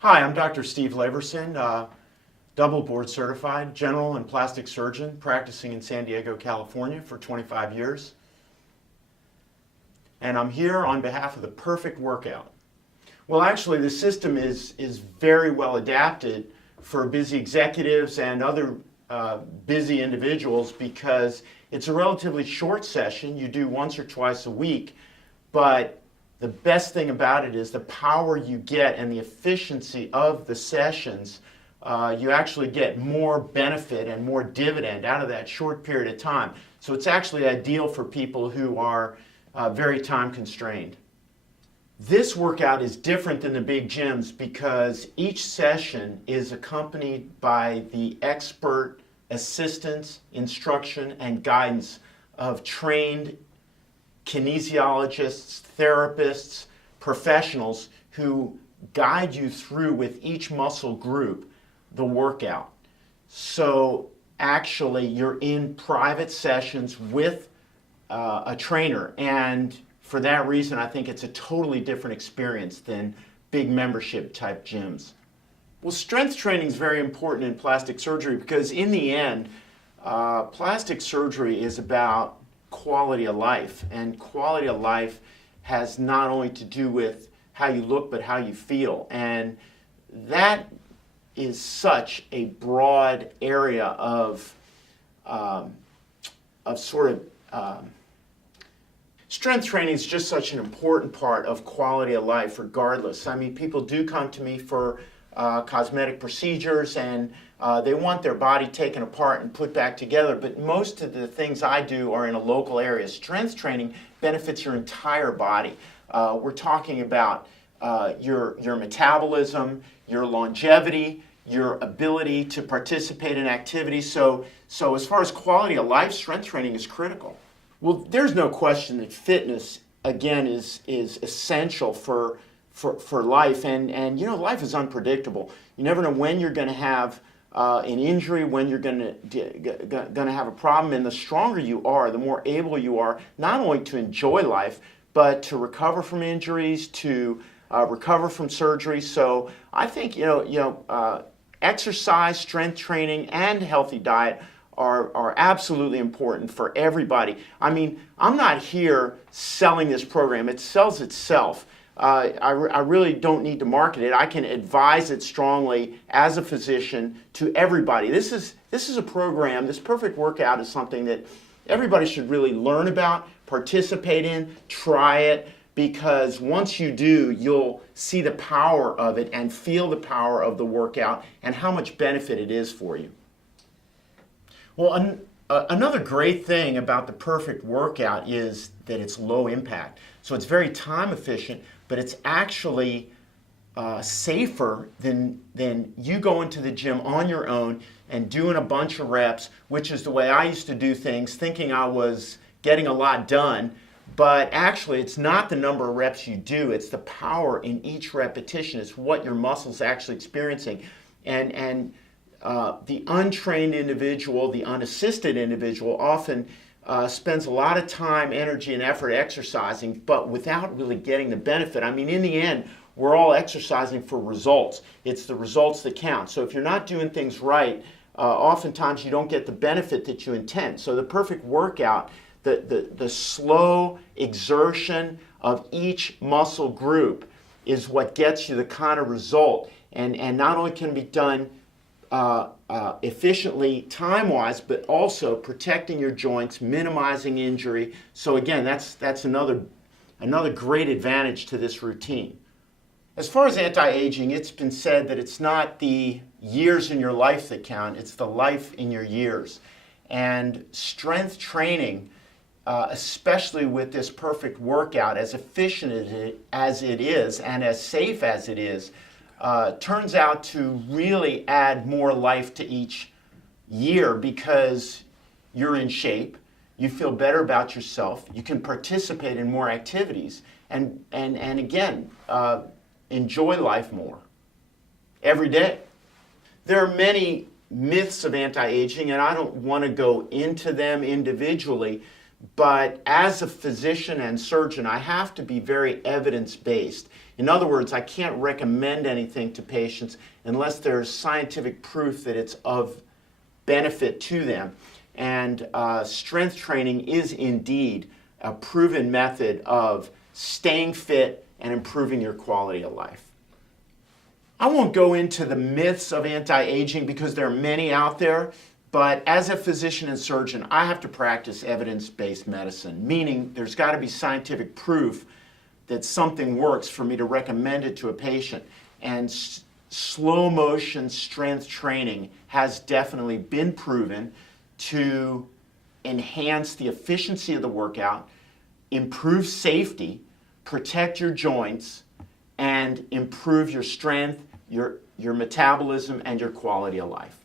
Hi, I'm Dr. Steve Laverson, double board certified general and plastic surgeon practicing in San Diego, California for 25 years. And I'm here on behalf of the Perfect Workout. Well, actually, the system is very well adapted for busy executives and other busy individuals because it's a relatively short session. You do once or twice a week, but the best thing about it is the power you get and the efficiency of the sessions. You actually get more benefit and more dividend out of that short period of time. So it's actually ideal for people who are very time constrained. This workout is different than the big gyms because each session is accompanied by the expert assistance, instruction, and guidance of trained kinesiologists, therapists, professionals who guide you through with each muscle group the workout. So actually you're in private sessions with a trainer, and for that reason I think it's a totally different experience than big membership type gyms. Well, strength training is very important in plastic surgery because in the end plastic surgery is about quality of life, and quality of life has not only to do with how you look but how you feel, and that is such a broad area of strength training is just such an important part of quality of life regardless. I mean, people do come to me for cosmetic procedures and they want their body taken apart and put back together, but most of the things I do are in a local area. Strength training benefits your entire body. We're talking about your metabolism, your longevity, your ability to participate in activities. So as far as quality of life, strength training is critical. Well, there's no question that fitness, again, is essential for life, and you know, life is unpredictable. You never know when you're going to have an injury, when you're going to have a problem, and the stronger you are, the more able you are not only to enjoy life, but to recover from injuries, to recover from surgery. So I think exercise, strength training, and healthy diet are absolutely important for everybody. I mean, I'm not here selling this program. It sells itself. I really don't need to market it. I can advise it strongly as a physician to everybody. This is a program, this Perfect Workout is something that everybody should really learn about, participate in, try it, because once you do, you'll see the power of it and feel the power of the workout and how much benefit it is for you. Well, another great thing about the Perfect Workout is that it's low impact. So it's very time efficient, but it's actually safer than you going to the gym on your own and doing a bunch of reps, which is the way I used to do things, thinking I was getting a lot done. But actually, it's not the number of reps you do, it's the power in each repetition. It's what your muscles actually experiencing. And the untrained individual, the unassisted individual, often spends a lot of time, energy, and effort exercising, but without really getting the benefit. I mean, in the end, we're all exercising for results. It's the results that count. So if you're not doing things right, oftentimes you don't get the benefit that you intend. So the Perfect Workout, the slow exertion of each muscle group is what gets you the kind of result. And not only can it be done efficiently time-wise, but also protecting your joints, minimizing injury. So again, that's another great advantage to this routine. As far as anti-aging, it's been said that it's not the years in your life that count, it's the life in your years. And strength training, especially with this Perfect Workout, as efficient as it is and as safe as it is, turns out to really add more life to each year because you're in shape, you feel better about yourself, you can participate in more activities, and again, enjoy life more every day. There are many myths of anti-aging, and I don't want to go into them individually, but as a physician and surgeon, I have to be very evidence-based. In other words, I can't recommend anything to patients unless there's scientific proof that it's of benefit to them. And strength training is indeed a proven method of staying fit and improving your quality of life. I won't go into the myths of anti-aging because there are many out there, but as a physician and surgeon, I have to practice evidence-based medicine, meaning there's got to be scientific proof that something works for me to recommend it to a patient. And slow motion strength training has definitely been proven to enhance the efficiency of the workout, improve safety, protect your joints, and improve your strength, your metabolism, and your quality of life.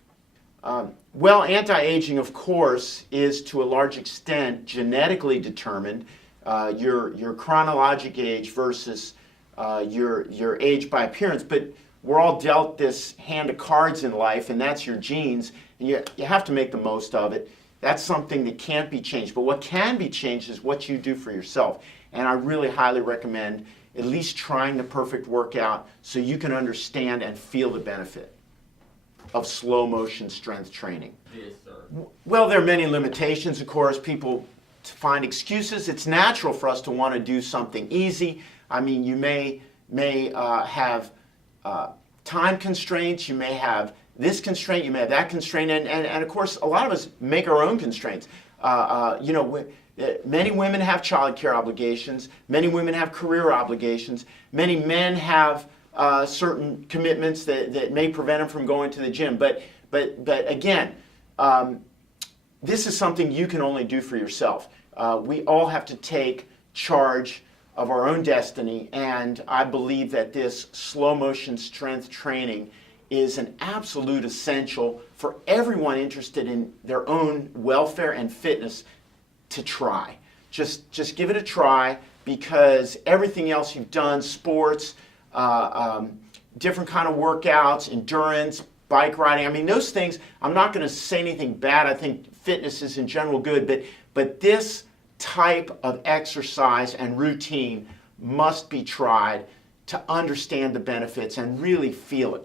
Well, anti-aging, of course, is to a large extent genetically determined. Your chronologic age versus your age by appearance, but we're all dealt this hand of cards in life, and that's your genes, and you have to make the most of it. That's something that can't be changed, but what can be changed is what you do for yourself, and I really highly recommend at least trying the perfect workout so you can understand and feel the benefit of slow motion strength training. Yes, sir. Well, there are many limitations, of course. People find excuses. It's natural for us to want to do something easy. I mean, you may have time constraints, you may have this constraint, you may have that constraint, and of course, a lot of us make our own constraints. Many women have child care obligations, many women have career obligations, many men have certain commitments that may prevent them from going to the gym. But again, this is something you can only do for yourself. We all have to take charge of our own destiny, and I believe that this slow motion strength training is an absolute essential for everyone interested in their own welfare and fitness to try. Just give it a try, because everything else you've done, sports, different kind of workouts, endurance, bike riding, I mean, those things, I'm not going to say anything bad. I think fitness is in general good, but this type of exercise and routine must be tried to understand the benefits and really feel it.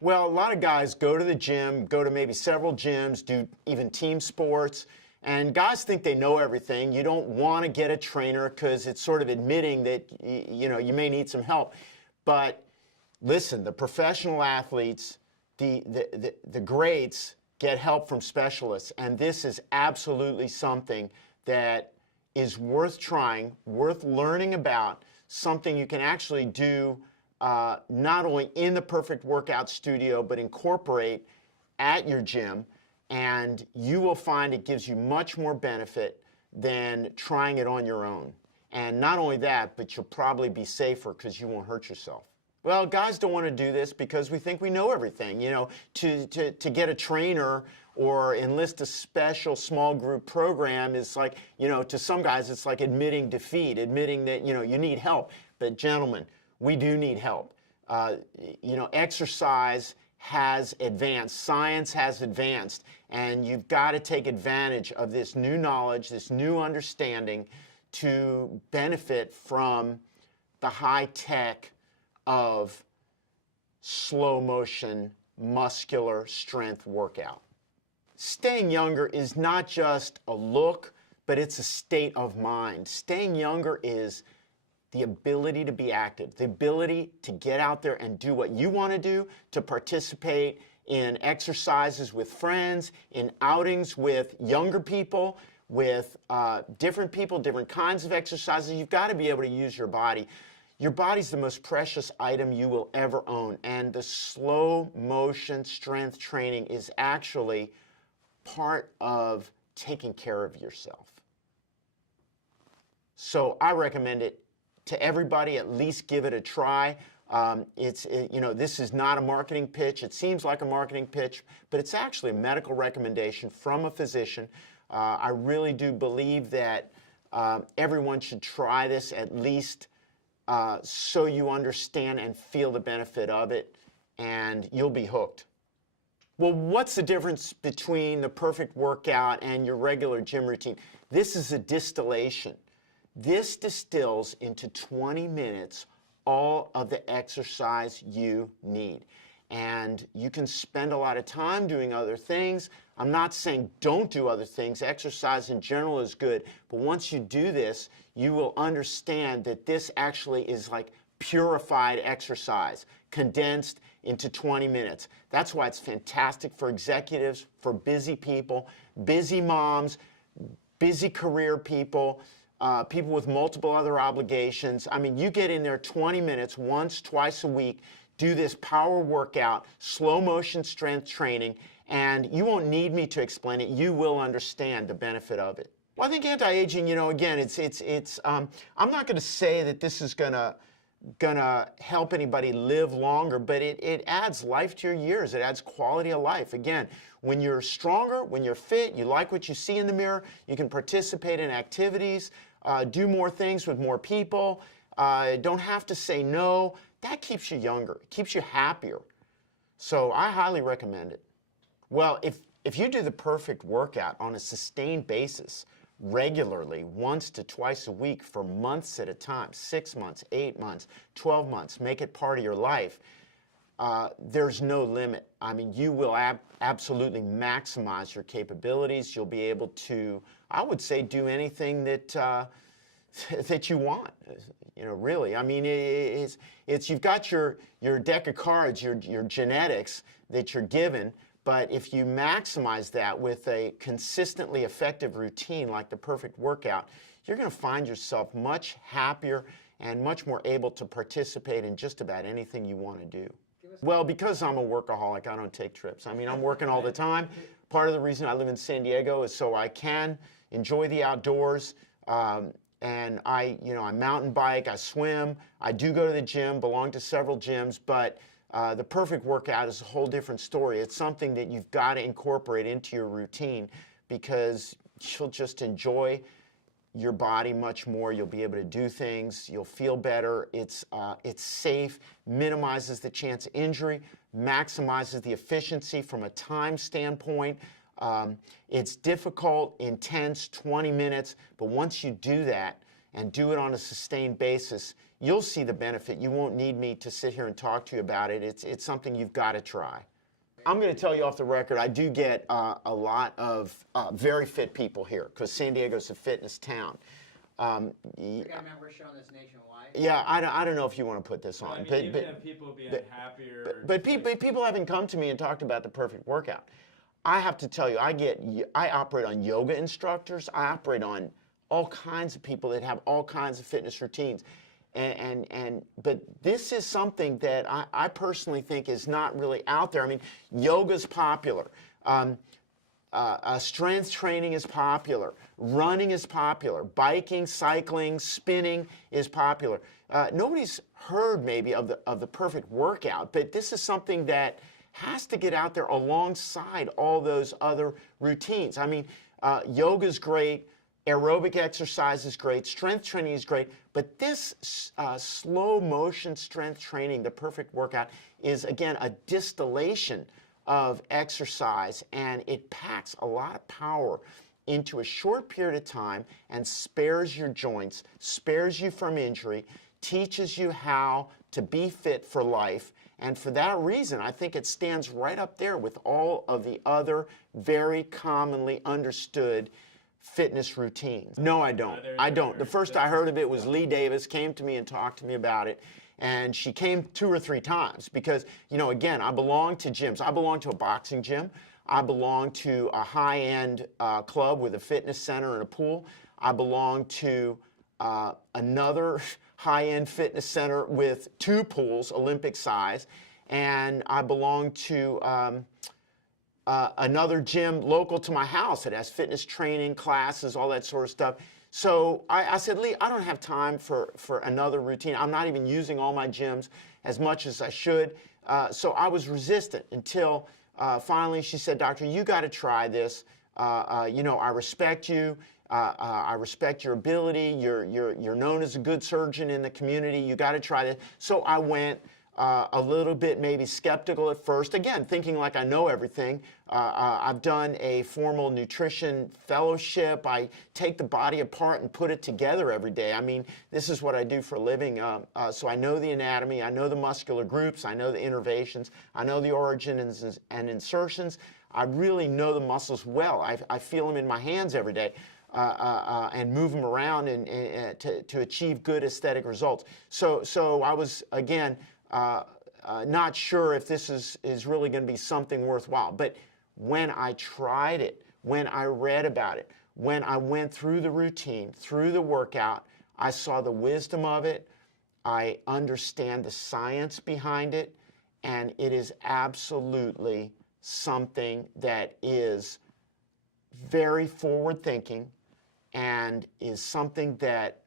Well, a lot of guys go to the gym, go to maybe several gyms, do even team sports, and guys think they know everything. You don't want to get a trainer because it's sort of admitting that you may need some help. But listen, the professional athletes, the greats get help from specialists, and this is absolutely something that is worth trying, worth learning about, something you can actually do not only in the perfect workout studio, but incorporate at your gym, and you will find it gives you much more benefit than trying it on your own. And not only that, but you'll probably be safer because you won't hurt yourself. Well, guys don't want to do this because we think we know everything. To get a trainer or enlist a special small group program is like, to some guys it's like admitting defeat, admitting that, you need help. But gentlemen, we do need help. Exercise has advanced, science has advanced, and you've got to take advantage of this new knowledge, this new understanding to benefit from the high tech of slow motion muscular strength workout. Staying younger is not just a look, but it's a state of mind. Staying younger is the ability to be active, the ability to get out there and do what you want to do, to participate in exercises with friends, in outings with younger people, with different people, different kinds of exercises. You've got to be able to use your body. Your body's the most precious item you will ever own, and the slow motion strength training is actually part of taking care of yourself. So I recommend it to everybody. At least give it a try. This is not a marketing pitch. It seems like a marketing pitch, but it's actually a medical recommendation from a physician. I really do believe that everyone should try this at least so you understand and feel the benefit of it, and you'll be hooked. Well, what's the difference between the perfect workout and your regular gym routine? This is a distillation. This distills into 20 minutes all of the exercise you need. And you can spend a lot of time doing other things. I'm not saying don't do other things. Exercise in general is good. But once you do this, you will understand that this actually is like purified exercise, condensed into 20 minutes. That's why it's fantastic for executives, for busy people, busy moms, busy career people, people with multiple other obligations. I mean, you get in there 20 minutes once, twice a week, do this power workout, slow motion strength training, and you won't need me to explain it. You will understand the benefit of it. Well, I think anti-aging, again, I'm not going to say that this is gonna help anybody live longer, but it adds life to your years. It adds quality of life. Again, when you're stronger, when you're fit, you like what you see in the mirror, you can participate in activities, do more things with more people, don't have to say no. That keeps you younger. It keeps you happier. So I highly recommend it. Well, if you do the perfect workout on a sustained basis, regularly, once to twice a week for months at a time, 6 months, 8 months, 12 months, make it part of your life, there's no limit. I mean, you will absolutely maximize your capabilities. You'll be able to, I would say, do anything that that you want, really. I mean, it's you've got your deck of cards, your genetics that you're given, but if you maximize that with a consistently effective routine like the perfect workout, you're going to find yourself much happier and much more able to participate in just about anything you want to do. Well, because I'm a workaholic, I don't take trips. I mean, I'm working all the time. Part of the reason I live in San Diego is so I can enjoy the outdoors. And I mountain bike, I swim, I do go to the gym, belong to several gyms, but the perfect workout is a whole different story. It's something that you've got to incorporate into your routine because you'll just enjoy your body much more. You'll be able to do things. You'll feel better. It's safe, minimizes the chance of injury, maximizes the efficiency from a time standpoint. It's difficult, intense, 20 minutes, but once you do that and do it on a sustained basis, you'll see the benefit. You won't need me to sit here and talk to you about it. It's something you've got to try. I'm going to tell you off the record, I do get a lot of very fit people here because San Diego's a fitness town. I remember showing this nationwide. Yeah, I don't know if you want to put this on. I mean, even if people being happier. But people haven't come to me and talked about the perfect workout. I have to tell you, I operate on yoga instructors. I operate on all kinds of people that have all kinds of fitness routines. But this is something that I personally think is not really out there. I mean, yoga's popular. Strength training is popular. Running is popular. Biking, cycling, spinning is popular. Nobody's heard maybe of the perfect workout, but this is something that has to get out there alongside all those other routines. I mean, yoga's great. Aerobic exercise is great, strength training is great, but this slow motion strength training, the perfect workout, is again a distillation of exercise, and it packs a lot of power into a short period of time and spares your joints, spares you from injury, teaches you how to be fit for life, and for that reason, I think it stands right up there with all of the other very commonly understood fitness routines. No, I don't. I don't. The first I heard of it was Lee Davis came to me and talked to me about it. And she came 2 or 3 times because, again, I belong to gyms. I belong to a boxing gym. I belong to a high-end club with a fitness center and a pool. I belong to another high-end fitness center with 2 pools, Olympic size. And I belong to another gym local to my house that has fitness training, classes, all that sort of stuff. So I said, Lee, I don't have time for another routine. I'm not even using all my gyms as much as I should. So I was resistant until finally she said, Doctor, you got to try this. I respect you. I respect your ability. You're known as a good surgeon in the community. You got to try this. So I went. a little bit maybe skeptical at first, again, thinking like I know everything. I've done a formal nutrition fellowship. I take the body apart and put it together every day. I mean, this is what I do for a living. So I know the anatomy, I know the muscular groups, I know the innervations, I know the origins and insertions. I really know the muscles well. I feel them in my hands every day. And move them around and to achieve good aesthetic results. So I was, again, not sure if this is really going to be something worthwhile. But when I tried it, when I read about it, when I went through the routine, through the workout, I saw the wisdom of it. I understand the science behind it. And it is absolutely something that is very forward-thinking and is something that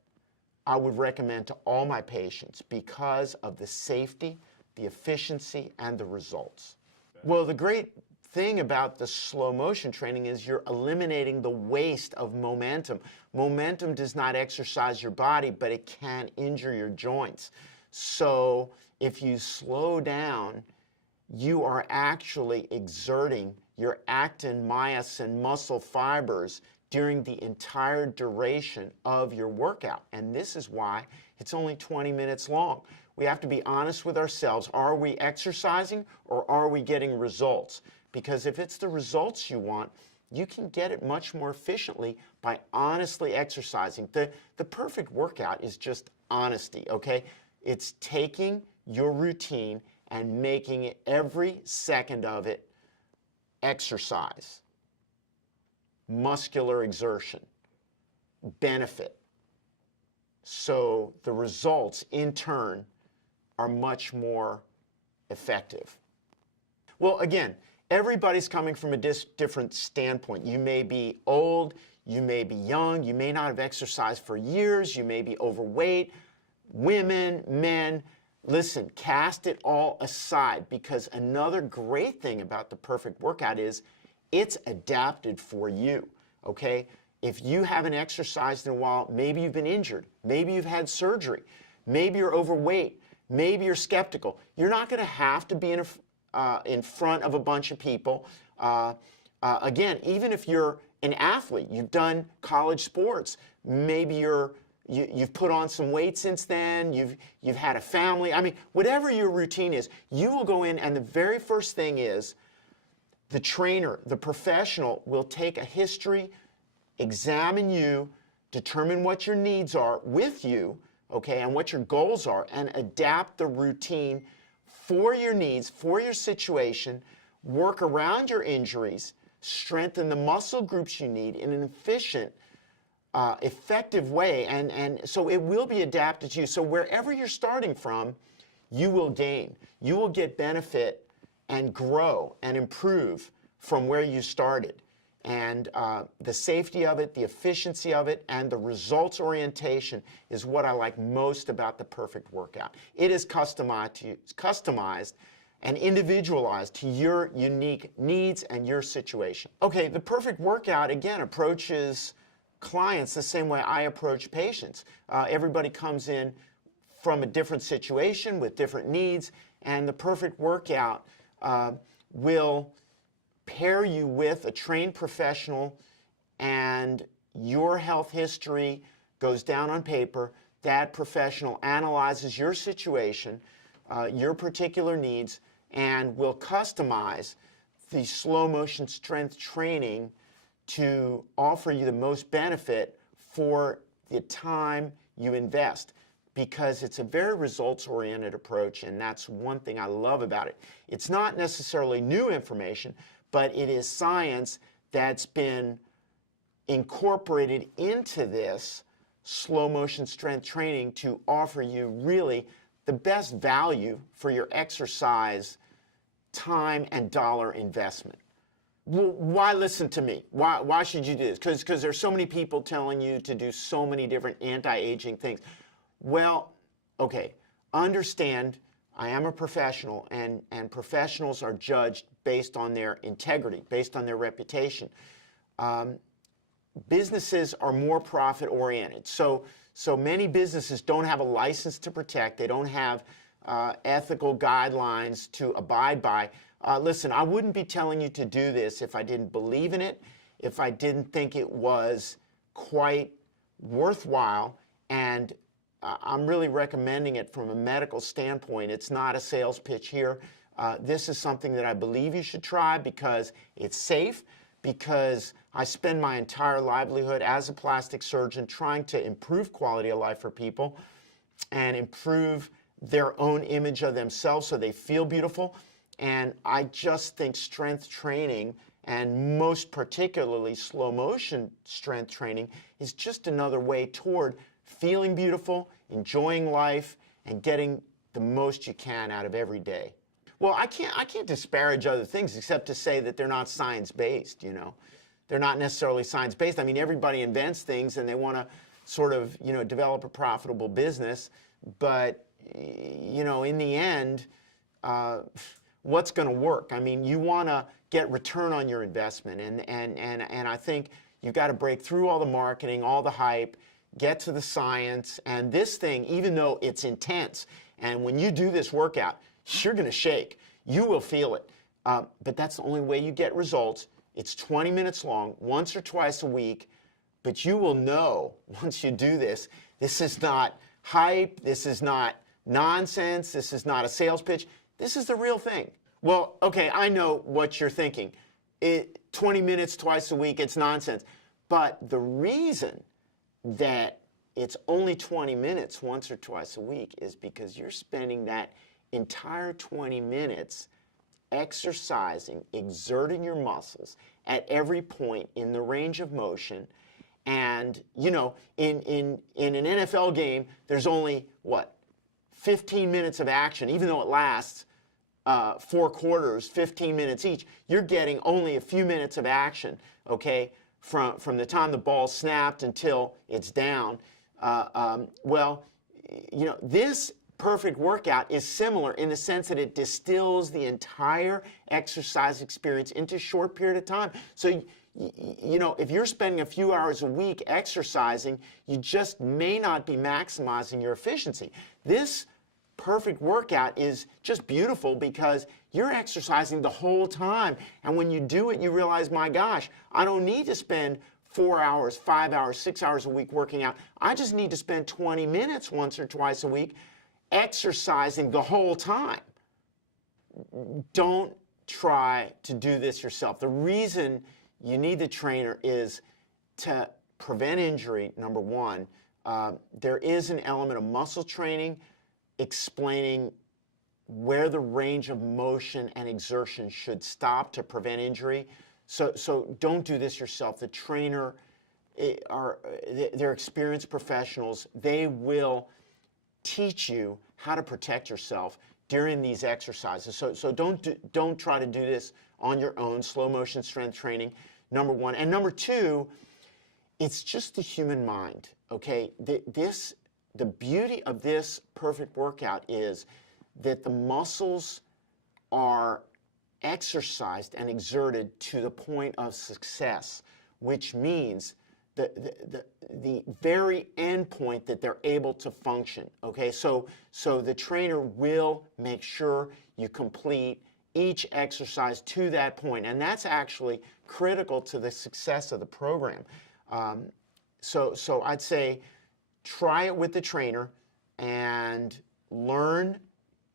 I would recommend to all my patients because of the safety, the efficiency, and the results. Well, the great thing about the slow motion training is you're eliminating the waste of momentum. Momentum does not exercise your body, but it can injure your joints. So if you slow down, you are actually exerting your actin, myosin, muscle fibers during the entire duration of your workout. And this is why it's only 20 minutes long. We have to be honest with ourselves. Are we exercising or are we getting results? Because if it's the results you want, you can get it much more efficiently by honestly exercising. The perfect workout is just honesty, okay? It's taking your routine and making it, every second of it, exercise, muscular exertion, benefit. So the results, in turn, are much more effective. Well, again, everybody's coming from a different standpoint. You may be old, you may be young, you may not have exercised for years, you may be overweight, women, men. Listen, cast it all aside, because another great thing about the perfect workout is it's adapted for you, okay? If you haven't exercised in a while, maybe you've been injured, maybe you've had surgery, maybe you're overweight, maybe you're skeptical. You're not going to have to be in front of a bunch of people. Again, even if you're an athlete, you've done college sports, maybe you've put on some weight since then, you've had a family. I mean, whatever your routine is, you will go in, and the very first thing is the trainer, the professional, will take a history, examine you, determine what your needs are with you, okay, and what your goals are, and adapt the routine for your needs, for your situation, work around your injuries, strengthen the muscle groups you need in an efficient, effective way, and so it will be adapted to you. So wherever you're starting from, you will gain. You will get benefit and grow and improve from where you started. And the safety of it, the efficiency of it, and the results orientation is what I like most about the perfect workout. It is customized and individualized to your unique needs and your situation. Okay, the perfect workout, again, approaches clients the same way I approach patients. Everybody comes in from a different situation with different needs, and the perfect workout will pair you with a trained professional, and your health history goes down on paper. That professional analyzes your situation, your particular needs, and will customize the slow motion strength training to offer you the most benefit for the time you invest, because it's a very results-oriented approach, and that's one thing I love about it. It's not necessarily new information, but it is science that's been incorporated into this slow motion strength training to offer you really the best value for your exercise time and dollar investment. Well, why listen to me? Why should you do this? Because there's so many people telling you to do so many different anti-aging things. Well, okay, understand I am a professional, and professionals are judged based on their integrity, based on their reputation. Businesses are more profit-oriented. So many businesses don't have a license to protect. They don't have ethical guidelines to abide by. Listen, I wouldn't be telling you to do this if I didn't believe in it, if I didn't think it was quite worthwhile, and I'm really recommending it from a medical standpoint. It's not a sales pitch here. This is something that I believe you should try because it's safe, because I spend my entire livelihood as a plastic surgeon trying to improve quality of life for people and improve their own image of themselves so they feel beautiful. And I just think strength training, and most particularly slow motion strength training, is just another way toward feeling beautiful, enjoying life, and getting the most you can out of every day. Well, I can't disparage other things except to say that they're not science-based, you know. They're not necessarily science-based. I mean, everybody invents things and they want to sort of, you know, develop a profitable business, but, you know, in the end, what's going to work? I mean, you want to get return on your investment, and I think you've got to break through all the marketing, all the hype, get to the science, and this thing, even though it's intense, and when you do this workout, you're going to shake. You will feel it. But that's the only way you get results. It's 20 minutes long, once or twice a week, but you will know once you do this, this is not hype, this is not nonsense, this is not a sales pitch, this is the real thing. Well, okay, I know what you're thinking. 20 minutes twice a week, it's nonsense. But the reason that it's only 20 minutes once or twice a week is because you're spending that entire 20 minutes exercising, exerting your muscles at every point in the range of motion. And, you know, in an NFL game, there's only, what, 15 minutes of action, even though it lasts 4 quarters, 15 minutes each. You're getting only a few minutes of action, okay, from the time the ball's snapped until it's down. Well, you know, this perfect workout is similar in the sense that it distills the entire exercise experience into a short period of time. So, you know, if you're spending a few hours a week exercising, you just may not be maximizing your efficiency. This perfect workout is just beautiful because you're exercising the whole time. And when you do it, you realize, my gosh, I don't need to spend 4 hours, 5 hours, 6 hours a week working out. I just need to spend 20 minutes once or twice a week exercising the whole time. Don't try to do this yourself. The reason you need the trainer is to prevent injury, number one. There is an element of muscle training explaining where the range of motion and exertion should stop to prevent injury. So don't do this yourself. The trainer, they're experienced professionals. They will teach you how to protect yourself during these exercises. So don't try to do this on your own, slow motion strength training, number one. And number two, it's just the human mind, okay? The beauty of this perfect workout is that the muscles are exercised and exerted to the point of success, which means the very end point that they're able to function, okay? So the trainer will make sure you complete each exercise to that point, and that's actually critical to the success of the program. So I'd say try it with the trainer and learn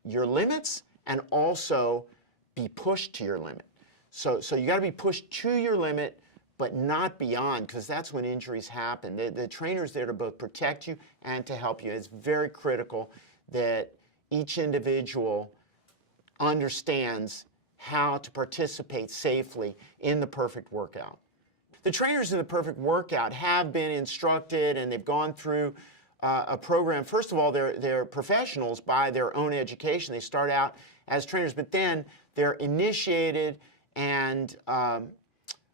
your limits and also be pushed to your limit. So you got to be pushed to your limit, but not beyond, because that's when injuries happen. The trainer's there to both protect you and to help you. It's very critical that each individual understands how to participate safely in the perfect workout. The trainers in the perfect workout have been instructed and they've gone through a program. First of all, they're professionals by their own education. They start out as trainers, but then they're initiated and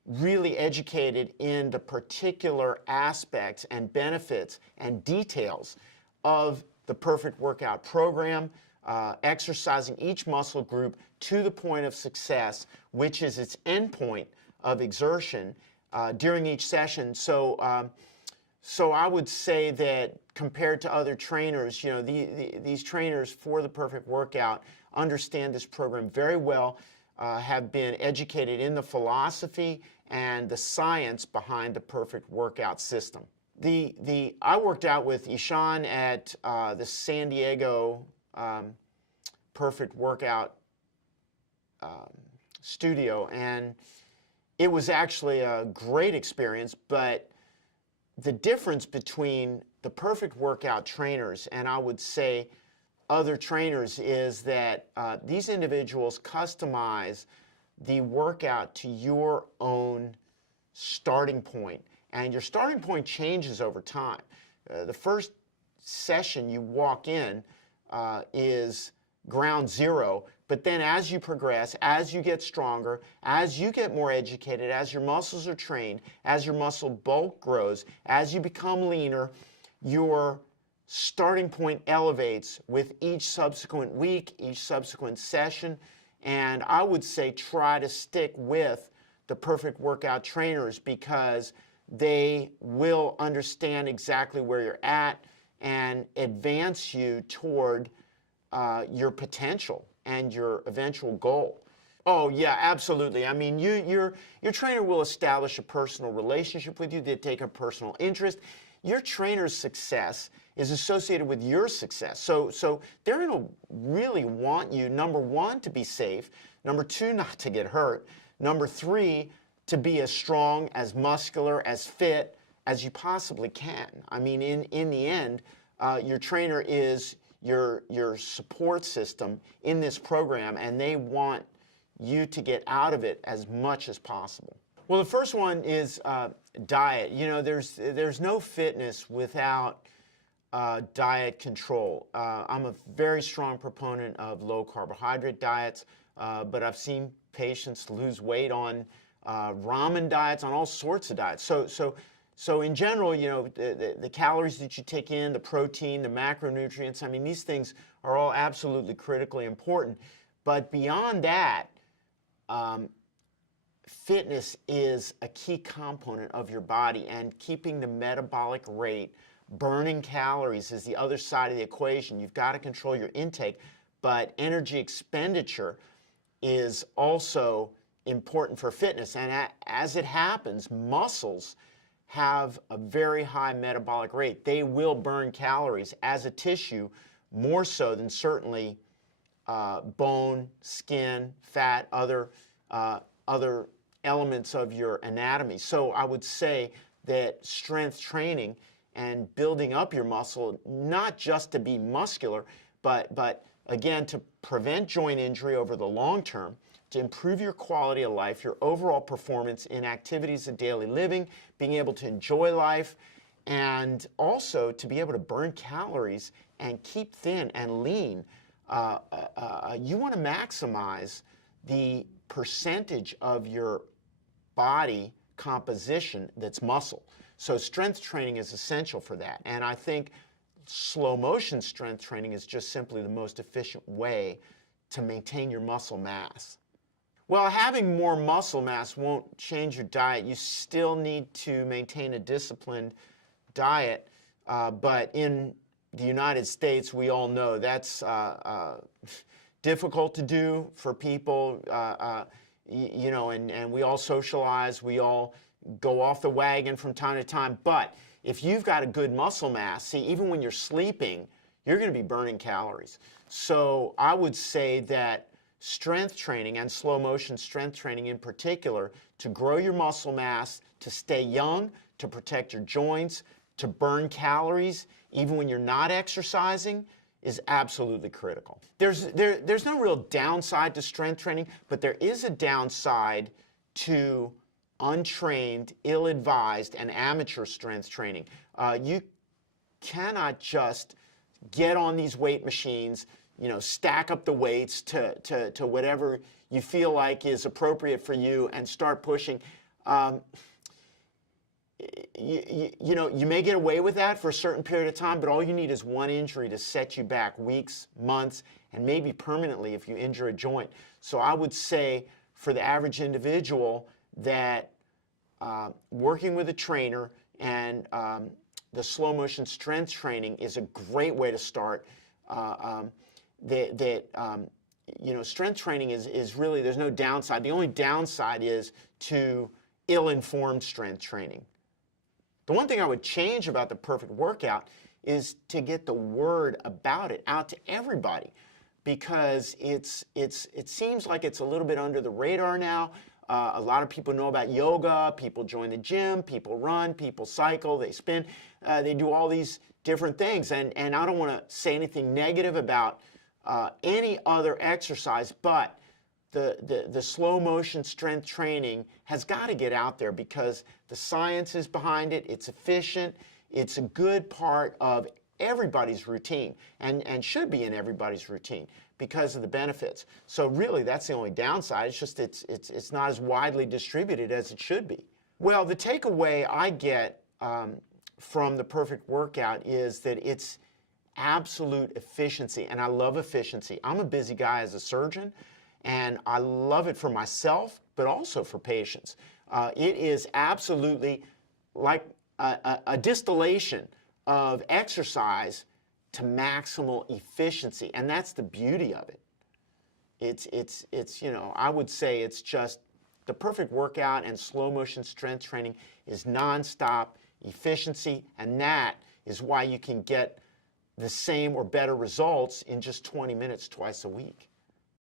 really educated in the particular aspects and benefits and details of the perfect workout program, exercising each muscle group to the point of success, which is its endpoint of exertion during each session. So So I would say that compared to other trainers, these trainers for the Perfect Workout understand this program very well, have been educated in the philosophy and the science behind the Perfect Workout system. I worked out with Ishan at the San Diego Perfect Workout studio, and it was actually a great experience, but the difference between the Perfect Workout trainers and I would say other trainers is that these individuals customize the workout to your own starting point. And your starting point changes over time. The first session you walk in is ground zero, but then as you progress, as you get stronger, as you get more educated, as your muscles are trained, as your muscle bulk grows, as you become leaner, your starting point elevates with each subsequent week, each subsequent session, and I would say try to stick with the Perfect Workout trainers because they will understand exactly where you're at and advance you toward your potential and your eventual goal. Oh yeah, absolutely. I mean, your trainer will establish a personal relationship with you. They take a personal interest. Your trainer's success is associated with your success. So they're going to really want you, number one, to be safe. Number two, not to get hurt. Number three, to be as strong, as muscular, as fit as you possibly can. I mean, in the end, your trainer is your support system in this program, and they want you to get out of it as much as possible. Well, the first one is diet. There's no fitness without diet control. I'm a very strong proponent of low carbohydrate diets, but I've seen patients lose weight on ramen diets, on all sorts of diets. So in general, the calories that you take in, the protein, the macronutrients, I mean, these things are all absolutely critically important. But beyond that, fitness is a key component of your body, and keeping the metabolic rate, burning calories is the other side of the equation. You've got to control your intake, but energy expenditure is also important for fitness. And as it happens, muscles have a very high metabolic rate. They will burn calories as a tissue, more so than certainly bone, skin, fat, other elements of your anatomy. So I would say that strength training and building up your muscle, not just to be muscular, but again, to prevent joint injury over the long term, to improve your quality of life, your overall performance in activities of daily living, being able to enjoy life, and also to be able to burn calories and keep thin and lean. You want to maximize the percentage of your body composition that's muscle. So strength training is essential for that. And I think slow motion strength training is just simply the most efficient way to maintain your muscle mass. Well, having more muscle mass won't change your diet. You still need to maintain a disciplined diet, but in the United States, we all know that's difficult to do for people, and we all socialize, we all go off the wagon from time to time. But if you've got a good muscle mass, see, even when you're sleeping, you're going to be burning calories. So I would say that strength training, and slow motion strength training in particular, to grow your muscle mass, to stay young, to protect your joints, to burn calories, even when you're not exercising, is absolutely critical. There's no real downside to strength training, but there is a downside to untrained, ill-advised, and amateur strength training. You cannot just get on these weight machines, stack up the weights to whatever you feel like is appropriate for you and start pushing. You may get away with that for a certain period of time, but all you need is one injury to set you back weeks, months, and maybe permanently if you injure a joint. So I would say for the average individual that working with a trainer and the slow motion strength training is a great way to start. Strength training is really, there's no downside. The only downside is to ill-informed strength training. The one thing I would change about the perfect workout is to get the word about it out to everybody, because it seems like it's a little bit under the radar now. A lot of people know about yoga, people join the gym, people run, people cycle, they spin, they do all these different things. And I don't want to say anything negative about any other exercise, but the slow motion strength training has got to get out there because the science is behind it, it's efficient, it's a good part of everybody's routine and should be in everybody's routine because of the benefits. So really that's the only downside. It's just it's not as widely distributed as it should be. Well, the takeaway I get from the perfect workout is that it's absolute efficiency, and I love efficiency. I'm a busy guy as a surgeon, and I love it for myself, but also for patients. It is absolutely like a distillation of exercise to maximal efficiency, and that's the beauty of it. It's I would say it's just the perfect workout, and slow motion strength training is nonstop efficiency, and that is why you can get the same or better results in just 20 minutes twice a week.